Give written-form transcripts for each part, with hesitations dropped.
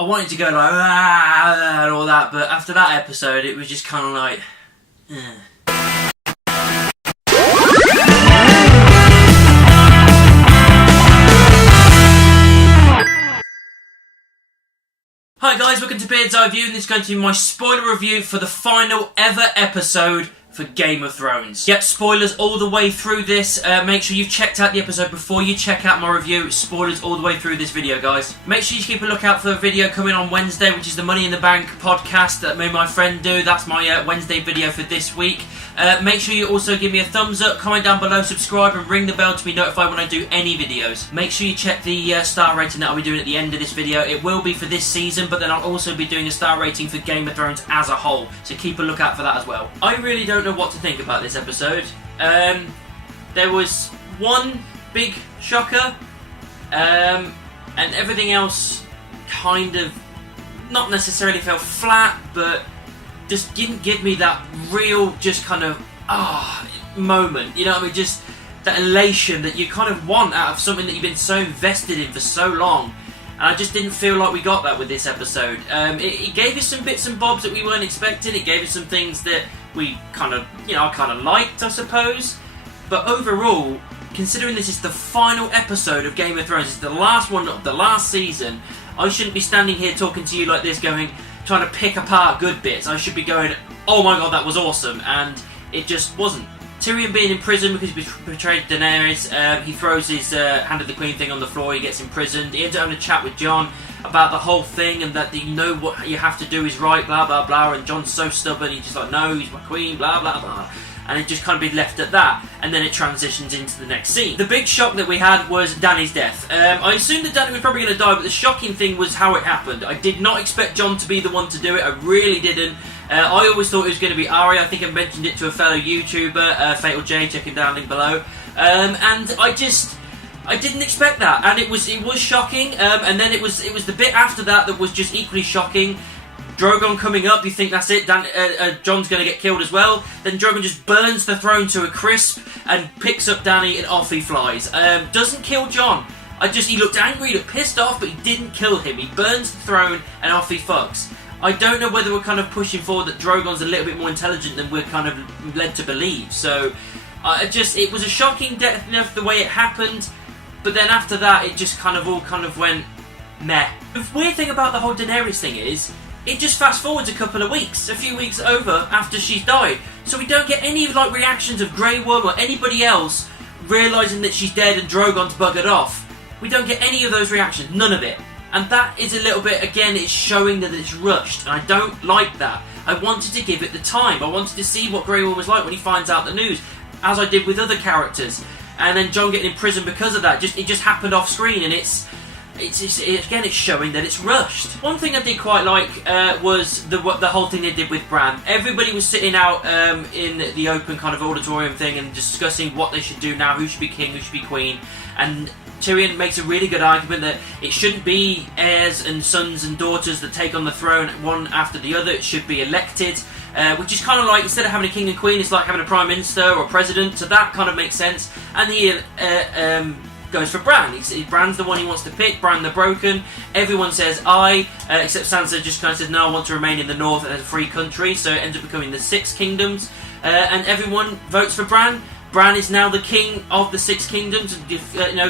I wanted to go like, ah, and all that, but after that episode, it was just kind of like, Hi guys, welcome to Beard's Eye View, and this is going to be my spoiler review for the final ever episode for Game of Thrones. Yep, spoilers all the way through this. Make sure you've checked out the episode before you check out my review. Spoilers all the way through this video, guys. Make sure you keep a lookout for a video coming on Wednesday, which is the Money in the Bank podcast that me and my friend do. That's my Wednesday video for this week. Make sure you also give me a thumbs up, comment down below, subscribe, and ring the bell to be notified when I do any videos. Make sure you check the star rating that I'll be doing at the end of this video. It will be for this season, but then I'll also be doing a star rating for Game of Thrones as a whole, so keep a lookout for that as well. I really don't know what to think about this episode. There was one big shocker, and everything else kind of not necessarily fell flat, but just didn't give me that real, just kind of, moment, you know what I mean, just that elation that you kind of want out of something that you've been so invested in for so long, and I just didn't feel like we got that with this episode. It gave us some bits and bobs that we weren't expecting, it gave us some things that we kind of, I kind of liked, I suppose, but overall, considering this is the final episode of Game of Thrones, it's the last one of the last season, I shouldn't be standing here talking to you like this going, trying to pick apart good bits. I should be going, oh my god, that was awesome, and it just wasn't. Tyrion being in prison because he betrayed Daenerys, he throws his Hand of the Queen thing on the floor, he gets imprisoned, he ends up having a chat with Jon about the whole thing, and that you know what you have to do is right, blah blah blah, and Jon's so stubborn, he's just like, no, he's my queen, blah blah blah. And it just kind of be left at that, and then it transitions into the next scene. The big shock that we had was Dany's death. I assumed that Dany was probably going to die, but the shocking thing was how it happened. I did not expect Jon to be the one to do it, I really didn't. I always thought it was going to be Arya. I think I mentioned it to a fellow YouTuber, Fatal J, check him down, link below. And I didn't expect that, and it was shocking, and then it was the bit after that was just equally shocking. Drogon coming up, you think that's it, Jon's going to get killed as well. Then Drogon just burns the throne to a crisp and picks up Dany and off he flies. Doesn't kill Jon. He looked angry, he looked pissed off, but he didn't kill him. He burns the throne and off he fucks. I don't know whether we're kind of pushing forward that Drogon's a little bit more intelligent than we're kind of led to believe. So, it was a shocking death enough the way it happened, but then after that, it just kind of all kind of went meh. The weird thing about the whole Daenerys thing is, it just fast forwards a couple of weeks, a few weeks over after she's died. So we don't get any like reactions of Grey Worm or anybody else realising that she's dead and Drogon's buggered off. We don't get any of those reactions, none of it. And that is a little bit, again, it's showing that it's rushed, and I don't like that. I wanted to give it the time. I wanted to see what Grey Worm was like when he finds out the news, as I did with other characters. And then Jon getting in prison because of that, it just happened off screen, and it's showing that it's rushed. One thing I did quite like was the whole thing they did with Bran. Everybody was sitting out in the open kind of auditorium thing and discussing what they should do now, who should be king, who should be queen, and Tyrion makes a really good argument that it shouldn't be heirs and sons and daughters that take on the throne one after the other, it should be elected, which is kind of like, instead of having a king and queen, it's like having a prime minister or a president, so that kind of makes sense. And he goes for Bran. Bran's the one he wants to pick, Bran the Broken. Everyone says aye, except Sansa just kind of says no, I want to remain in the north as a free country, so it ends up becoming the Six Kingdoms, and everyone votes for Bran. Bran is now the king of the Six Kingdoms,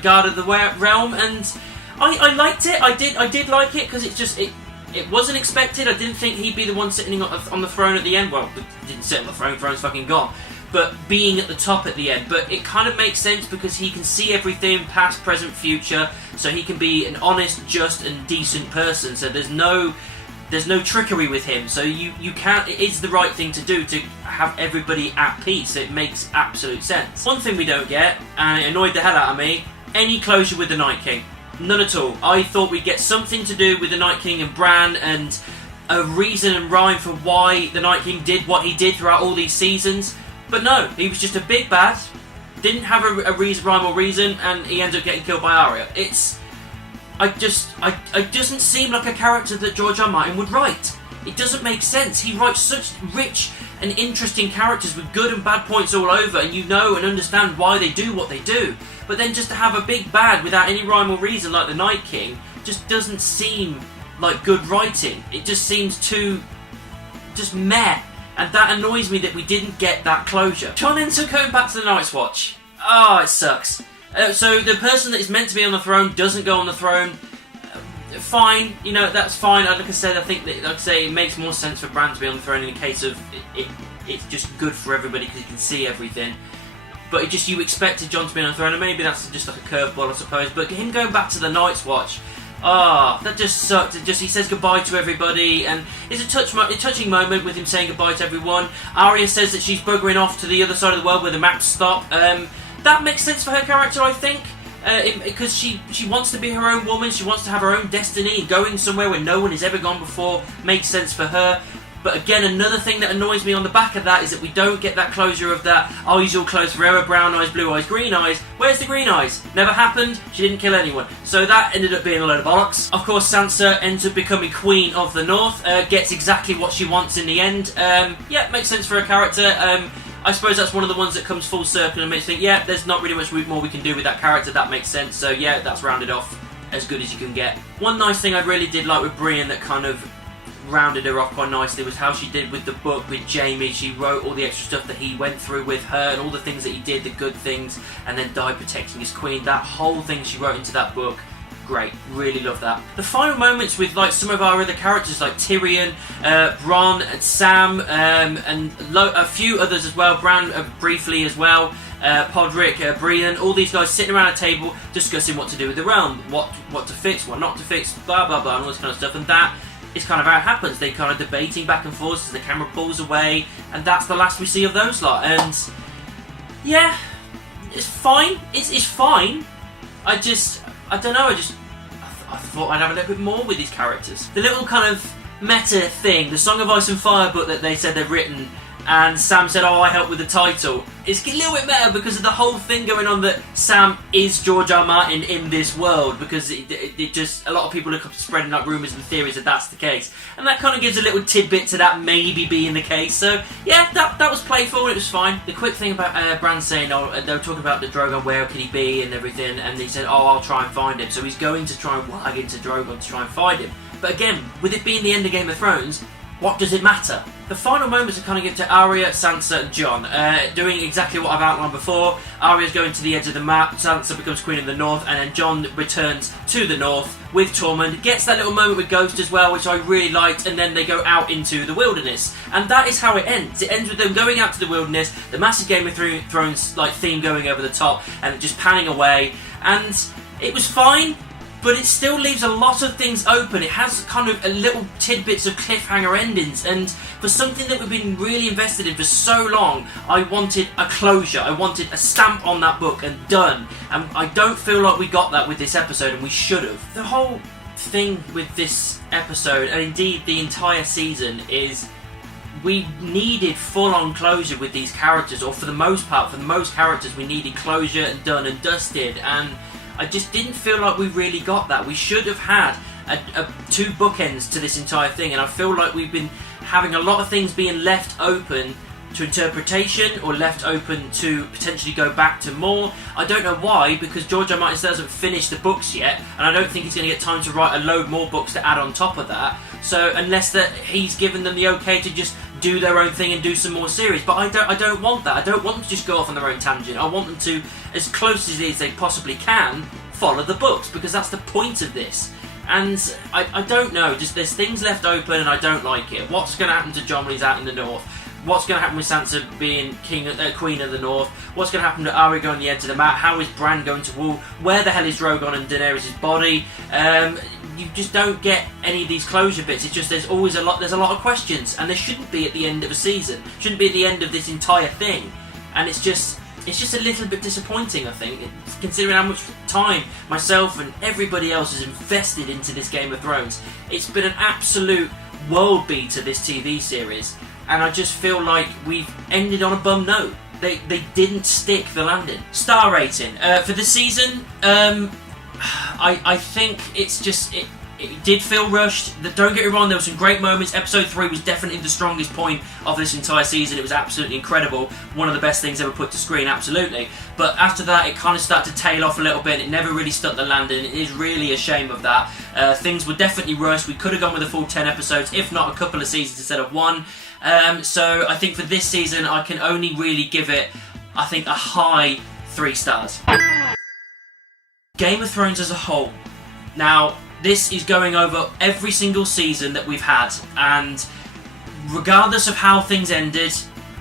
guard of the realm, and I liked it. I did like it because it wasn't expected. I didn't think he'd be the one sitting on the throne at the end. Well, he didn't sit on the throne. Throne's fucking gone. But being at the top at the end. But it kind of makes sense because he can see everything, past, present, future. So he can be an honest, just, and decent person. So there's no trickery with him, so you can't. It is the right thing to do to have everybody at peace. It makes absolute sense. One thing we don't get, and it annoyed the hell out of me, any closure with the Night King. None at all. I thought we'd get something to do with the Night King and Bran, and a reason and rhyme for why the Night King did what he did throughout all these seasons. But no, he was just a big bad, didn't have a rhyme or reason, and he ended up getting killed by Arya. It doesn't seem like a character that George R. R. Martin would write. It doesn't make sense. He writes such rich and interesting characters with good and bad points all over, and you know and understand why they do what they do. But then just to have a big bad without any rhyme or reason like the Night King just doesn't seem like good writing. It just seems too just meh, and that annoys me that we didn't get that closure. Jon Enter going back to the Night's Watch. Oh, it sucks. So the person that is meant to be on the throne doesn't go on the throne. Fine, you know, that's fine. Like I said, I think that, like I say, it makes more sense for Bran to be on the throne in the case of it's just good for everybody because you can see everything. But it just, you expected Jon to be on the throne, and maybe that's just like a curveball, I suppose. But him going back to the Night's Watch, that just sucked. He says goodbye to everybody, and it's a touching moment with him saying goodbye to everyone. Arya says that she's buggering off to the other side of the world where the maps stop. That makes sense for her character, I think. Because she wants to be her own woman, she wants to have her own destiny, and going somewhere where no one has ever gone before makes sense for her. But again, another thing that annoys me on the back of that is that we don't get that closure of that eyes all closed forever, brown eyes, blue eyes, green eyes. Where's the green eyes? Never happened, she didn't kill anyone. So that ended up being a load of bollocks. Of course, Sansa ends up becoming Queen of the North, gets exactly what she wants in the end. Yeah, makes sense for her character. I suppose that's one of the ones that comes full circle and makes you think, yeah, there's not really much more we can do with that character, that makes sense. So yeah, that's rounded off as good as you can get. One nice thing I really did like with Brienne that kind of rounded her off quite nicely was how she did with the book with Jaime. She wrote all the extra stuff that he went through with her and all the things that he did, the good things, and then died protecting his queen. That whole thing she wrote into that book, great, really love that. The final moments with some of our other characters like Tyrion, Bronn and Sam, and a few others as well, Bran briefly as well, Podrick, Brienne, all these guys sitting around a table discussing what to do with the realm, what to fix, what not to fix, blah blah blah, and all this kind of stuff, and that is kind of how it happens. They kind of debating back and forth as the camera pulls away, and that's the last we see of those lot. And yeah, it's fine. It's fine. I don't know. I thought I'd have a little bit more with these characters. The little kind of meta thing, the Song of Ice and Fire book that they said they've written, and Sam said, "Oh, I helped with the title." It's a little bit meta because of the whole thing going on that Sam is George R. R. Martin in this world, because it just, a lot of people are spreading like rumours and theories that that's the case, and that kind of gives a little tidbit to that maybe being the case. So yeah, that was playful and it was fine. The quick thing about Bran saying, they were talking about the Drogon, where could he be and everything, and he said, "Oh, I'll try and find him." So he's going to try and wag into Drogon to try and find him. But again, with it being the end of Game of Thrones, what does it matter? The final moments are kind of given to Arya, Sansa and Jon, doing exactly what I've outlined before. Arya's going to the edge of the map, Sansa becomes Queen of the North, and then Jon returns to the North with Tormund, gets that little moment with Ghost as well, which I really liked, and then they go out into the wilderness. And that is how it ends. It ends with them going out to the wilderness, the massive Game of Thrones like theme going over the top, and just panning away, and it was fine. But it still leaves a lot of things open. It has kind of a little tidbits of cliffhanger endings, and for something that we've been really invested in for so long, I wanted a closure. I wanted a stamp on that book and done. And I don't feel like we got that with this episode, and we should have. The whole thing with this episode, and indeed the entire season, is we needed full-on closure with these characters, or for the most part, for the most characters, we needed closure and done and dusted, and I just didn't feel like we really got that. We should have had two bookends to this entire thing, and I feel like we've been having a lot of things being left open to interpretation or left open to potentially go back to more. I don't know why, because George R. R. Martin still hasn't finished the books yet, and I don't think he's going to get time to write a load more books to add on top of that. So unless that he's given them the okay to just do their own thing and do some more series, but I don't want that. I don't want them to just go off on their own tangent. I want them to, as close as they possibly can, follow the books, because that's the point of this. And I don't know, just there's things left open and I don't like it. What's going to happen to Jon when he's out in the North? What's going to happen with Sansa being Queen of the North? What's going to happen to Arya going to the edge of the map? How is Bran going to rule? Where the hell is Drogon and Daenerys' body? You just don't get any of these closure bits. It's just there's a lot of questions, and there shouldn't be at the end of a season. Shouldn't be at the end of this entire thing. And it's just a little bit disappointing, I think, considering how much time myself and everybody else has invested into this Game of Thrones. It's been an absolute world beater, this TV series, and I just feel like we've ended on a bum note. They didn't stick the landing. Star rating for the season. I think it's just It did feel rushed. Don't get me wrong, there were some great moments. Episode 3 was definitely the strongest point of this entire season. It was absolutely incredible. One of the best things ever put to screen, absolutely. But after that, it kind of started to tail off a little bit. It never really stuck the landing. It is really a shame of that. Things were definitely rushed. We could have gone with a full 10 episodes, if not a couple of seasons instead of one. So I think for this season, I can only really give it, I think, a high 3 stars. Game of Thrones as a whole. Now, this is going over every single season that we've had, and regardless of how things ended,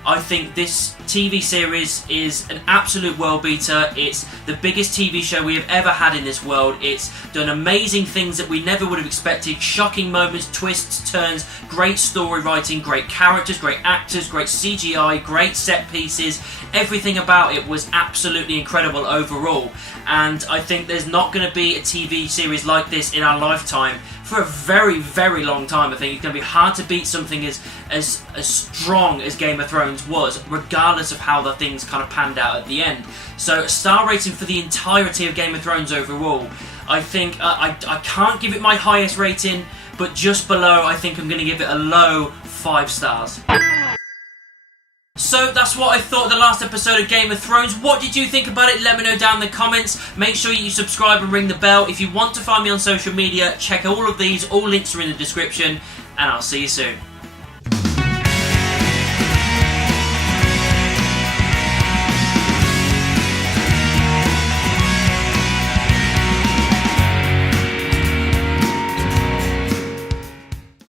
I think this TV series is an absolute world beater. It's the biggest TV show we have ever had in this world. It's done amazing things that we never would have expected. Shocking moments, twists, turns, great story writing, great characters, great actors, great CGI, great set pieces. Everything about it was absolutely incredible overall. And I think there's not going to be a TV series like this in our lifetime for a very, very long time. I think it's going to be hard to beat something as strong as Game of Thrones was, regardless of how the things kind of panned out at the end. So, a star rating for the entirety of Game of Thrones overall. I think I can't give it my highest rating, but just below, I think I'm going to give it a low 5 stars. So that's what I thought of the last episode of Game of Thrones. What did you think about it? Let me know down in the comments. Make sure you subscribe and ring the bell. If you want to find me on social media, check all of these. All links are in the description. And I'll see you soon.